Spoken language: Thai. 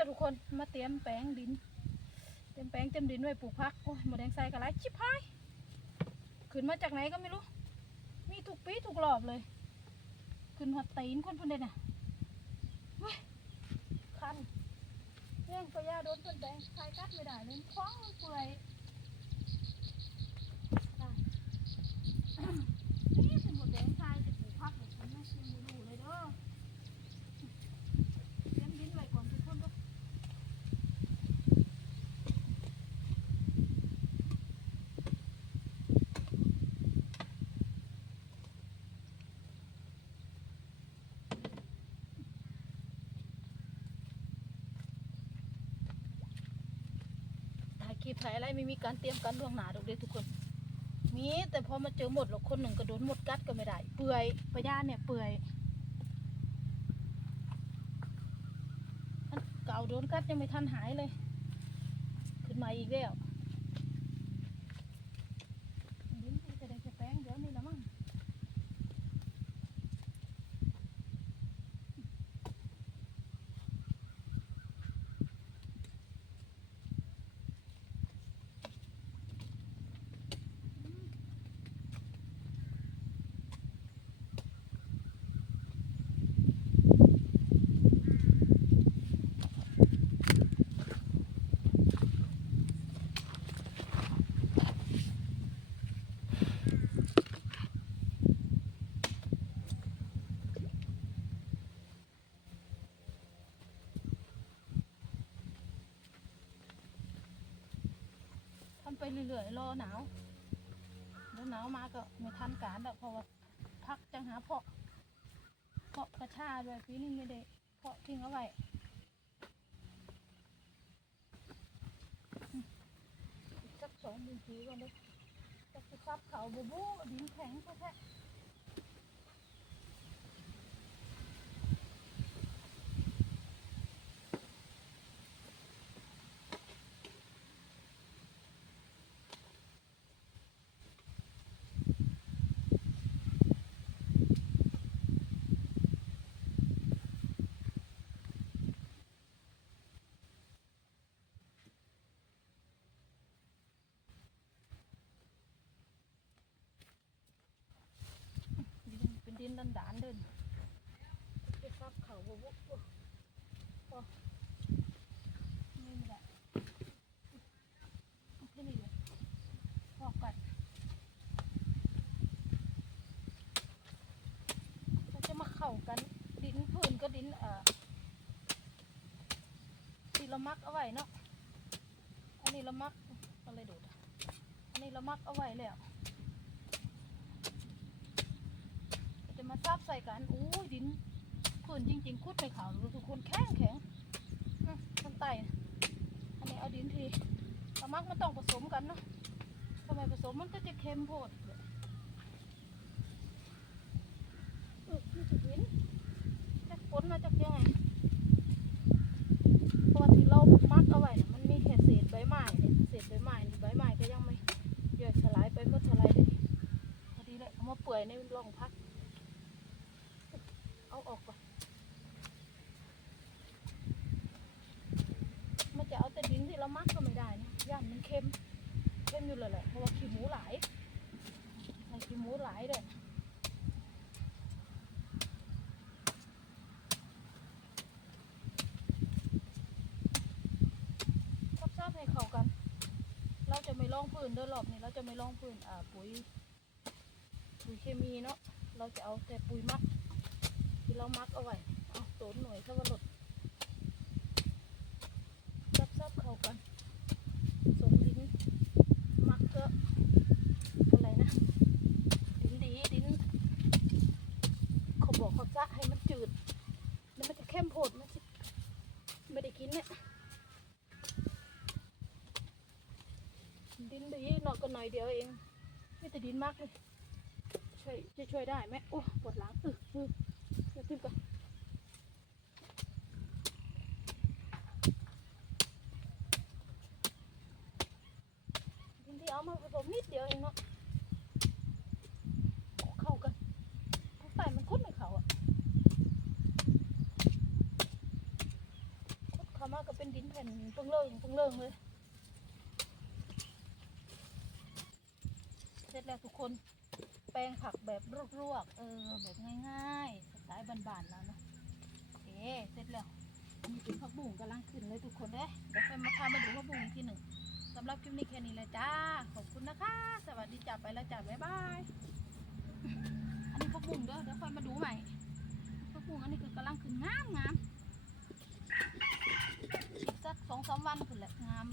จ้าทุกคนมาเตรียมแปลงดิน เตรียมแปลงเตรียมดินไว้ปลูกพักโอ้ยหมดแดงใส่กันไรชิบหายขึ้นมาจากไหนก็ไม่รู้ มีถูกปีถูกหลอบเลย ขึ้นหัวตีนคนพิ่นเด่นน่ะเว้ยคันเรื่องพยาโดนเพิ่นแดงใครกัดไม่ได้เลยคว้างเปื่อยตายนี่เป็นหมดแดงใส่จะปลูกพักเดี๋ยวฉันไม่ชิมไม่รู้เลยเด้อเตรียมดินไว้ก่อนทุกคนเด้อ ถ่ายคลิปถ่ายอะไรไม่มีการเตรียมการล่วงหน้าดอกเด็ทุกคน มีแต่พอมาเจอหมดหรอกคนหนึ่งก็โดนหมดกัดก็ไม่ได้ เปื่อยพยาเนี่ยเปื่อยอันเก่าโดนกัดยังไม่ทันหายเลย ขึ้นมาอีกแล้วลิ้นที่จะได้จะแป้งเดี๋ยวนี้ละมั้ง ทำไป เรื่อยๆรอหนาวแล้วหนาวมาก็ไม่ทันการแล้วเพราะว่าพักจังหาเพาะ เพาะกระชาด้วยปีนี้ไม่ได้เพาะทิ้งเอาไว้สักสองดินทีก่อนเลยจะซับเขาบูบูดินแข็งแท้ๆดินเป็นดินดันดานๆเดินไป โอ้โหโอ้นี่ไม่ได้เอาแค่นี้เลยพอกกันเราจะมาเข้ากัน ดินพื้นก็ดินเอ่อที่เรามักเอาไว้เนาะ อันนี้เรามักอะไรดูดอันนี้เรามักเอาไว้แล้วก็จะมาซับใส่กัน อู้ยดิน พื้นจริงๆคุดไม่ขาวดูทุกคนแข็งแข็งอืมข้างใต้นะอันนี้เอาดินทีเรามักมันต้องผสมกันเนาะทำไมผสมมันก็จะเค็มโพดเออนี่จะดินจะฝนมาจากยังไงเพราะว่าที่เรามัดเอาไว้เนี่ยมันมีแค่เศษใบไม้เนี่ยเศษใบไม้นี่ใบไม้ก็ยังไม่ย่อยสลายไปหมดสลายเลยนี่พอดีเลยเอามาเปื่อยในร่องพักเอาออกก่อนจะเอาแต่ดินที่เรามัดก็ไม่ได้นะย่านมันเค็มเค็ มอยู่เลยแหละเพราะว่าขี้หมูหลายในขี้หมูหลายเลยซับๆให้เข้ากัน เราจะไม่ลองพื้นเด้วยรอบนี้เราจะไม่ลองพื้นอ่าปุ๋ยปุ๋ยเคมีเนาะเราจะเอาแต่ปุ๋ยมักที่เรามักเอาไว้เอาโตนหน่วยถ้าว่าหลดซับๆเข้ากันสมดินมักก็อะไรนะ ดินดีดินเขา บอกเขาจะให้มันจืด แล้วมันจะเข้มโพดมันจะไม่ได้กินเนี่ยดินดีหน่อยก็หน่อยเดียวเองไม่แต่ดินมากเลยช่วยจะช่วยได้ไหมโอ้ปวดหลังอึอึเดี๋ยวขึ้นก่อนดินที่เอามาผสมนิดเดียวเองเนาะเข้ากันข้างใต้มันคุดไมาอะคุดเข้ามาก็ผ่นเพิ่งเลิงเพิ่งเลิงเลย เสร็จแล้วทุกคน แปลงผักแบบรวกๆเออ แบบง่ายๆสไตล์บานๆแล้วเนาะโอเคเสร็จแล้วมีเป็นผักบุ้งกำลังขึ้นเลยทุกคนเด้เดี๋ยวไปมาพามาดูผักบุ้งอีกทีหนึ่งสำหรับคลิปนี้แค่นี้แหละจ้า ขอบคุณนะคะ สวัสดีจ้าไปแล้วจ้าบ๊ายบาย อันนี้ผักบุ้งเด้อเดี๋ยวค่อยมาดูใหม่ผักบุ้งอันนี้คือกำลังขึ้นงามงาม จักสองสามวันผุนแหละงาม